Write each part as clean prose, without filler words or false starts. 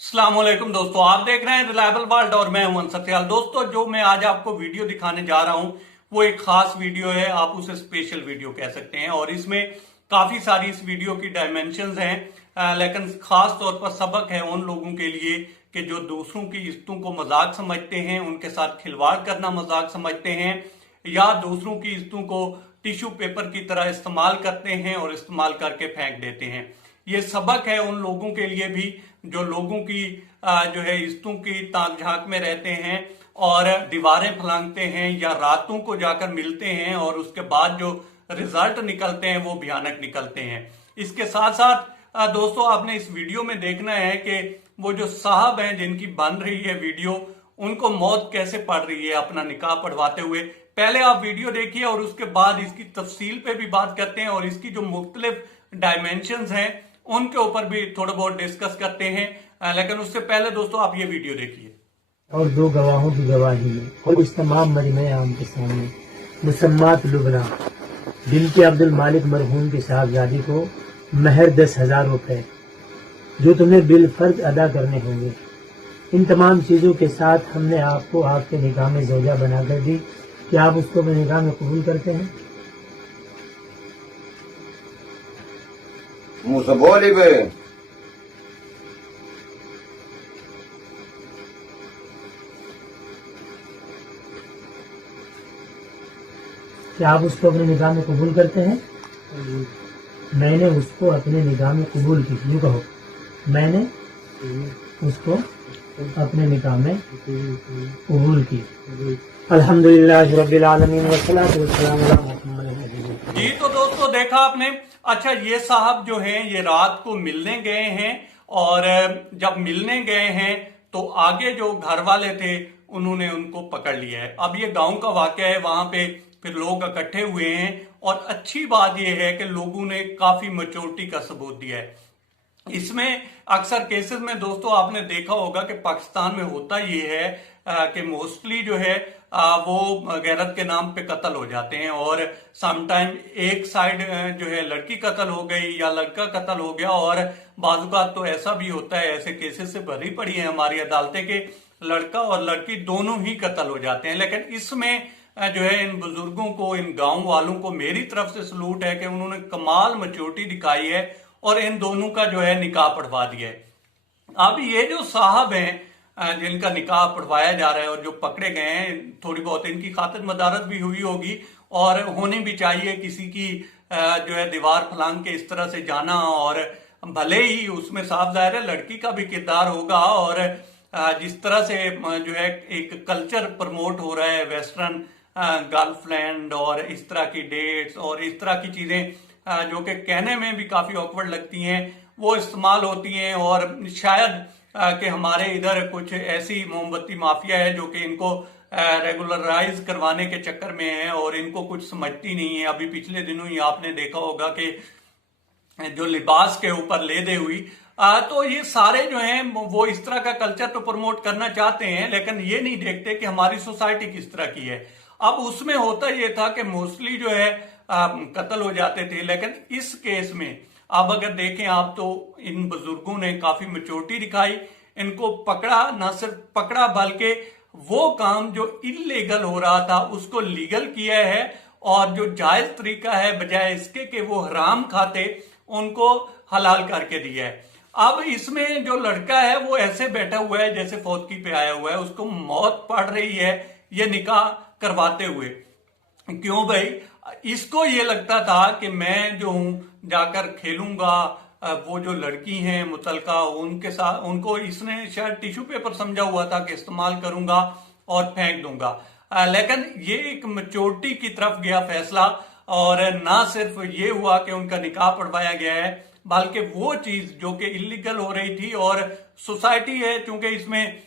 अस्सलामुअलैकुम दोस्तों, आप देख रहे हैं रिलायबल वर्ल्ड और मैं हूं सत्याल। दोस्तों, जो मैं आज आपको वीडियो दिखाने जा रहा हूं वो एक खास वीडियो है, आप उसे स्पेशल वीडियो कह सकते हैं। और इसमें काफी सारी इस वीडियो की डायमेंशंस हैं, लेकिन खास तौर पर सबक है उन लोगों के लिए कि जो दूसरों की इज्जतों को मजाक समझते हैं, उनके साथ खिलवाड़ करना मजाक समझते हैं, या दूसरों की इज्जतों को टिश्यू पेपर की तरह इस्तेमाल करते हैं और इस्तेमाल करके फेंक देते हैं। ये सबक है उन लोगों के लिए भी जो लोगों की जो है इज्जतों की ताक झांक में रहते हैं और दीवारें फलांगते हैं या रातों को जाकर मिलते हैं और उसके बाद जो रिजल्ट निकलते हैं वो भयानक निकलते हैं। इसके साथ साथ दोस्तों, आपने इस वीडियो में देखना है कि वो जो साहब हैं जिनकी बन रही है वीडियो, उनको मौत कैसे पड़ रही है अपना निकाह पढ़वाते हुए। पहले आप वीडियो देखिए और उसके बाद इसकी तफसील पे भी बात करते हैं और इसकी जो मुख्तलिफ डायमेंशंस हैं उनके ऊपर भी थोड़ा बहुत डिस्कस करते हैं। लेकिन उससे पहले दोस्तों आप ये वीडियो देखिए। और दो गवाहों की गवाही में और कुछ तमाम मजमे आम के सामने मुसम्मात लुबना दिल के अब्दुल मालिक मरहूम की साहबजादी को महर 10,000 रुपए जो तुम्हें बिल फर्ज अदा करने होंगे। इन तमाम चीजों के साथ हमने आपको आपके निकाह में ज़ौजा बनाकर दी। क्या आप उसको अपने निकाह में कबूल करते हैं? मुझसे बोली बे क्या आप उसको अपने निकाह में कबूल करते हैं? मैंने उसको अपने निकाह में कबूल की। यूँ कहो, मैंने उसको अपने निकाह में कबूल की। अल्हम्दुलिल्लाह रब्बिल आलमीन वस्सलातु वस्सलामु अला मुहम्मद। जी तो दोस्तों, देखा आपने। अच्छा, ये साहब जो हैं ये रात को मिलने गए हैं और जब मिलने गए हैं तो आगे जो घर वाले थे उन्होंने उनको पकड़ लिया है। अब ये गांव का वाकया है, वहां पे फिर लोग इकट्ठे हुए हैं और अच्छी बात यह है कि लोगों ने काफी मैच्योरिटी का सबूत दिया है। इसमें अक्सर केसेस में दोस्तों आपने देखा होगा कि पाकिस्तान में होता ये है कि मोस्टली जो है वो गैरत के नाम पे कत्ल हो जाते हैं और समटाइम एक साइड जो है लड़की कत्ल हो गई या लड़का कत्ल हो गया। और बाजुकात तो ऐसा भी होता है, ऐसे केसेस से भरी पड़ी है हमारी अदालतें के लड़का और लड़की दोनों ही कत्ल हो जाते हैं। लेकिन इसमें जो है इन बुजुर्गों को, इन गांव वालों को मेरी तरफ से सलूट है कि उन्होंने कमाल मैच्योरिटी दिखाई है और इन दोनों का जो है निकाह पढ़वा दिया है। अब ये जो साहब हैं जिनका निकाह पढ़वाया जा रहा है और जो पकड़े गए हैं, थोड़ी बहुत इनकी खातिर मदारत भी हुई होगी और होनी भी चाहिए। किसी की जो है दीवार फलांग के इस तरह से जाना, और भले ही उसमें साफ जाहिर है लड़की का भी किरदार होगा और जिस तरह से जो है एक कल्चर प्रमोट हो रहा है वेस्टर्न गर्लफ्रेंड और इस तरह की डेट्स और इस तरह की चीजें जो कि कहने में भी काफी ऑकवर्ड लगती हैं, वो इस्तेमाल होती हैं। और शायद कि हमारे इधर कुछ ऐसी मोमबत्ती माफिया है जो कि इनको रेगुलराइज करवाने के चक्कर में है और इनको कुछ समझती नहीं है। अभी पिछले दिनों ही आपने देखा होगा कि जो लिबास के ऊपर लेदे हुई, तो ये सारे जो हैं वो इस तरह का कल्चर तो प्रमोट करना चाहते हैं, लेकिन ये नहीं देखते कि हमारी सोसाइटी किस तरह की है। अब उसमें होता ये था कि मोस्टली जो है कत्ल हो जाते थे, लेकिन इस केस में अब अगर देखें आप तो इन बुजुर्गों ने काफी मैच्योरिटी दिखाई। इनको पकड़ा, ना सिर्फ पकड़ा बल्कि वो काम जो इलीगल हो रहा था उसको लीगल किया है और जो जायज तरीका है बजाय इसके कि वो हराम खाते उनको हलाल करके दिया है। अब इसमें जो लड़का है वो ऐसे बैठा हुआ है जैसे फौतगी पे आया हुआ है, उसको मौत पड़ रही है ये निकाह करवाते हुए। क्यों भाई? इसको ये लगता था कि मैं जो हूं जाकर खेलूंगा, वो जो लड़की हैं मुतलका उनके साथ, उनको इसने शायद टिश्यू पेपर समझा हुआ था कि इस्तेमाल करूंगा और फेंक दूंगा। लेकिन ये एक मैच्योरिटी की तरफ गया फैसला और ना सिर्फ ये हुआ कि उनका निकाह पढ़वाया गया है बल्कि वो चीज जो कि इलीगल हो रही थी और सोसाइटी है चूंकि इसमें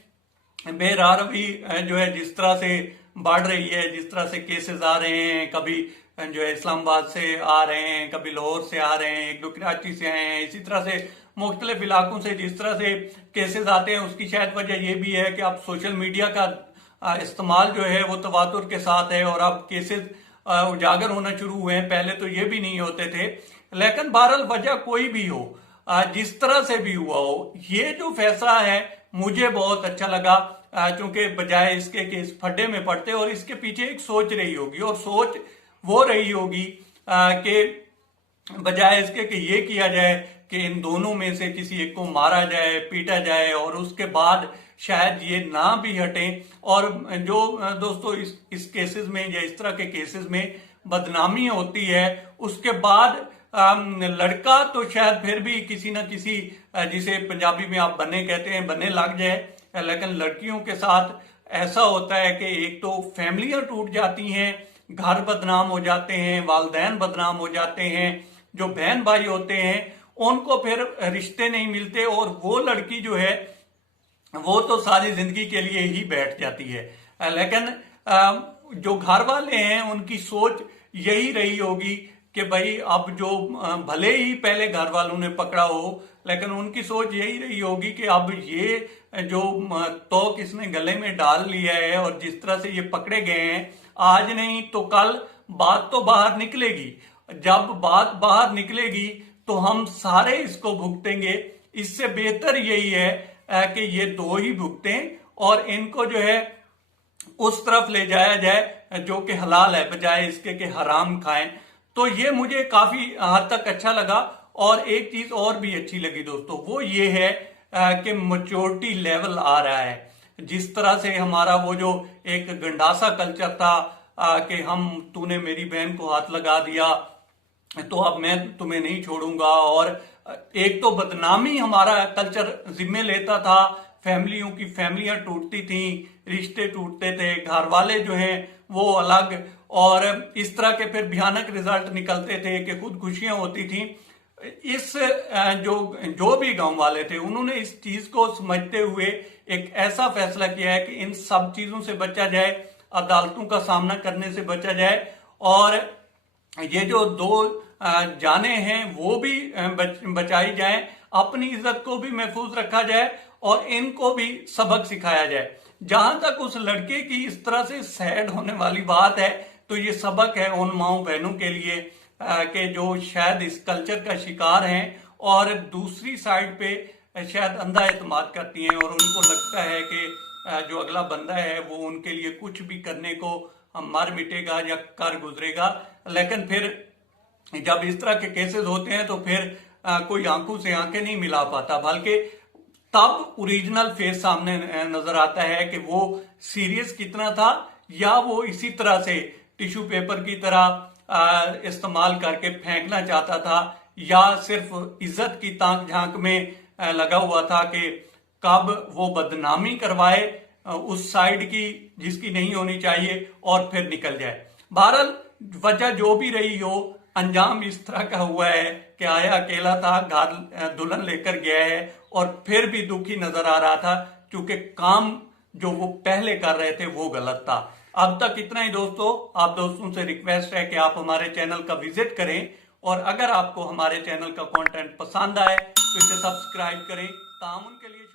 बेरारवी जो है जिस तरह से बढ़ रही है, जिस तरह से केसेस आ रहे हैं, कभी जो है इस्लामाबाद से आ रहे हैं, कभी लाहौर से आ रहे हैं, एक दो कराची से आए हैं, इसी तरह से मुख्तलिफ इलाकों से जिस तरह से केसेस आते हैं, उसकी शायद वजह यह भी है कि अब सोशल मीडिया का इस्तेमाल जो है वो तवातुर के साथ है और अब केसेस उजागर होना शुरू हुए हैं। पहले तो ये भी नहीं होते थे। लेकिन बहरहाल वजह कोई भी हो, जिस तरह से भी हुआ हो, ये जो फैसला है मुझे बहुत अच्छा लगा, क्योंकि बजाय इसके कि इस फड्डे में पड़ते, और इसके पीछे एक सोच रही होगी, और सोच वो रही होगी कि बजाय इसके कि ये किया जाए कि इन दोनों में से किसी एक को मारा जाए, पीटा जाए, और उसके बाद शायद ये ना भी हटे। और जो दोस्तों इस केसेस में या इस तरह के केसेस में बदनामी होती है, उसके बाद लड़का तो शायद फिर भी किसी ना किसी, जिसे पंजाबी में आप बने कहते हैं, बने लग जाए, लेकिन लड़कियों के साथ ऐसा होता है कि एक तो फैमिलियां टूट जाती हैं, घर बदनाम हो जाते हैं, वालिदैन बदनाम हो जाते हैं, जो बहन भाई होते हैं उनको फिर रिश्ते नहीं मिलते, और वो लड़की जो है वो तो सारी जिंदगी के लिए ही बैठ जाती है। लेकिन जो घर वाले हैं उनकी सोच यही रही होगी कि भाई अब जो भले ही पहले घर वालों ने पकड़ा हो, लेकिन उनकी सोच यही रही होगी कि अब ये जो तोक इसने गले में डाल लिया है और जिस तरह से ये पकड़े गए हैं, आज नहीं तो कल बात तो बाहर निकलेगी। जब बात बाहर निकलेगी तो हम सारे इसको भुगतेंगे। इससे बेहतर यही है कि ये दो ही भुगतें और इनको जो है उस तरफ ले जाया जाए जो कि हलाल है, बजाय इसके कि हराम खाएं। तो ये मुझे काफी हद तक अच्छा लगा। और एक चीज और भी अच्छी लगी दोस्तों, वो ये है कि मैच्योरिटी लेवल आ रहा है। जिस तरह से हमारा वो जो एक गंडासा कल्चर था कि तूने मेरी बहन को हाथ लगा दिया तो अब मैं तुम्हें नहीं छोड़ूंगा, और एक तो बदनामी हमारा कल्चर जिम्मे लेता था, फैमिलियों की फैमिलियां टूटती थी, रिश्ते टूटते थे, घर वाले जो हैं वो अलग, और इस तरह के फिर भयानक रिजल्ट निकलते थे कि खुदकुशियां होती थी। इस जो भी गांव वाले थे उन्होंने इस चीज को समझते हुए एक ऐसा फैसला किया है कि इन सब चीजों से बचा जाए, अदालतों का सामना करने से बचा जाए, और ये जो दो जाने हैं वो भी बचाई जाए, अपनी इज्जत को भी महफूज रखा जाए और इनको भी सबक सिखाया जाए। जहां तक उस लड़के की इस तरह से सैड होने वाली बात है, तो ये सबक है उन माओ बहनों के लिए कि जो शायद इस कल्चर का शिकार हैं और दूसरी साइड पे शायद अंधा एतमाद करती हैं, और उनको लगता है कि जो अगला बंदा है वो उनके लिए कुछ भी करने को मर मिटेगा या कर गुजरेगा। लेकिन फिर जब इस तरह के केसेस होते हैं तो फिर कोई आंखों से आंखें नहीं मिला पाता, बल्कि तब ओरिजिनल फेस सामने नजर आता है कि वो सीरियस कितना था, या वो इसी तरह से टिश्यू पेपर की तरह इस्तेमाल करके फेंकना चाहता था, या सिर्फ इज्जत की ताक झांक में लगा हुआ था कि कब वो बदनामी करवाए उस साइड की जिसकी नहीं होनी चाहिए और फिर निकल जाए। बहरहाल वजह जो भी रही हो, अंजाम इस तरह का हुआ है कि आया अकेला था, घर दुल्हन लेकर गया है और फिर भी दुखी नजर आ रहा था, क्योंकि काम जो वो पहले कर रहे थे वो गलत था। अब तक इतना ही दोस्तों। आप दोस्तों से रिक्वेस्ट है कि आप हमारे चैनल का विजिट करें, और अगर आपको हमारे चैनल का कंटेंट पसंद आए तो इसे सब्सक्राइब करें। तामुन के लिए